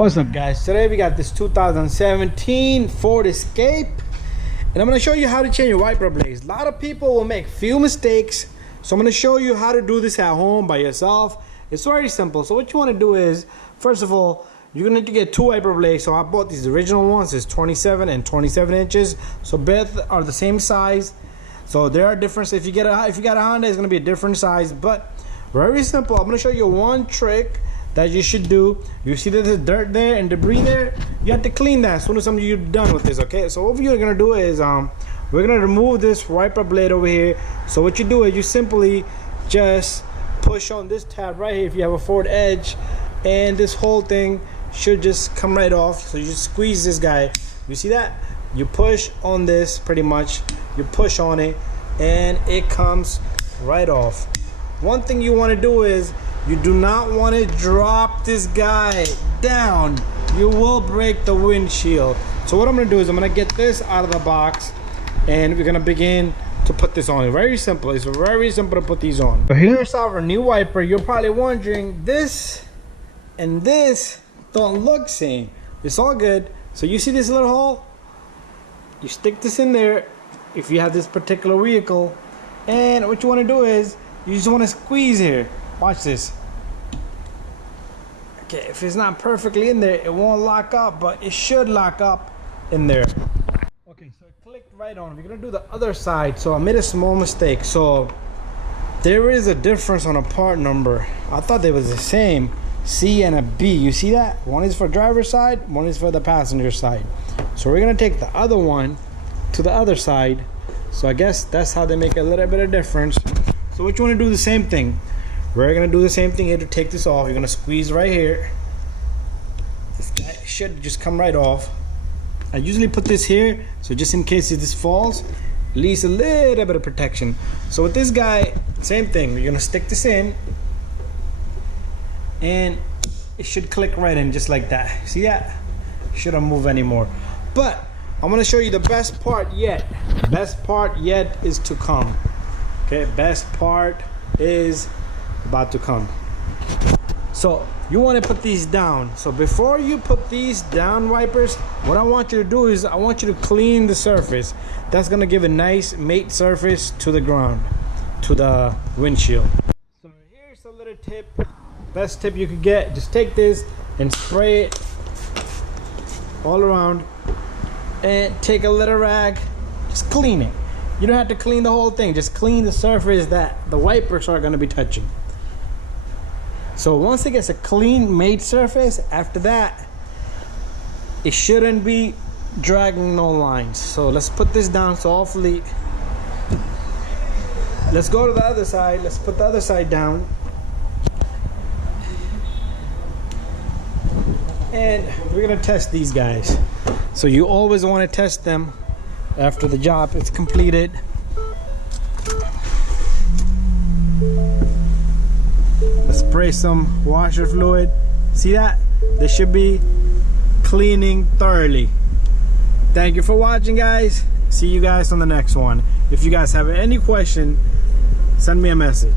What's up, guys? Today we got this 2017 Ford Escape, and I'm going to show you how to change your wiper blades. A lot of people will make few mistakes, so I'm going to show you how to do this at home by yourself. It's very simple. So what you want to do is, first of all, you're going to need to get two wiper blades. So I bought these original ones. It's 27 and 27 inches, so both are the same size. So there are differences. If you got a Honda, it's going to be a different size, but very simple. I'm going to show you one trick that you should do. You see that there's dirt there and debris there, you have to clean that as soon as you're done with this. Okay, so what you're gonna do is we're gonna remove this wiper blade over here. So what you do is you simply just push on this tab right here if you have a Ford Edge, and this whole thing should just come right off. So you just squeeze this guy, you see that, you push on this, pretty much you push on it and it comes right off. One thing you want to do is you do not want to drop this guy down. You will break the windshield. So what I'm going to do is I'm going to get this out of the box, and we're going to begin to put this on. Very simple. It's very simple to put these on. So here's our new wiper. You're probably wondering, this and this don't look same. It's all good. So you see this little hole? You stick this in there if you have this particular vehicle, and what you want to do is you just want to squeeze here. Watch this. Okay, if it's not perfectly in there, it won't lock up, but it should lock up in there. Okay, so it clicked right on. We're gonna do the other side. So I made a small mistake. So there is a difference on a part number. I thought they was the same, C and a B. You see that? One is for driver's side, one is for the passenger side. So we're gonna take the other one to the other side. So I guess that's how they make a little bit of difference. So what you want to do, the same thing. We're going to do the same thing here to take this off. You're going to squeeze right here. This guy should just come right off. I usually put this here, so just in case this falls, at least a little bit of protection. So with this guy, same thing. You're going to stick this in, and it should click right in just like that. See that? Shouldn't move anymore. But I'm going to show you the best part yet. Best part yet is to come. Okay, best part is about to come. So you want to put these down. So before you put these down, wipers, what I want you to do is I want you to clean the surface. That's going to give a nice matte surface to the ground, to the windshield. So here's a little tip, best tip you could get. Just take this and spray it all around, and take a little rag, just clean it. You don't have to clean the whole thing, just clean the surface that the wipers are going to be touching. So once it gets a clean matte surface, after that it shouldn't be dragging no lines. So let's put this down softly. Let's go to the other side. Let's put the other side down, and we're gonna test these guys. So you always want to test them after the job is completed. Let's spray some washer fluid. See that? They should be cleaning thoroughly. Thank you for watching, guys. See you guys on the next one. If you guys have any question, send me a message.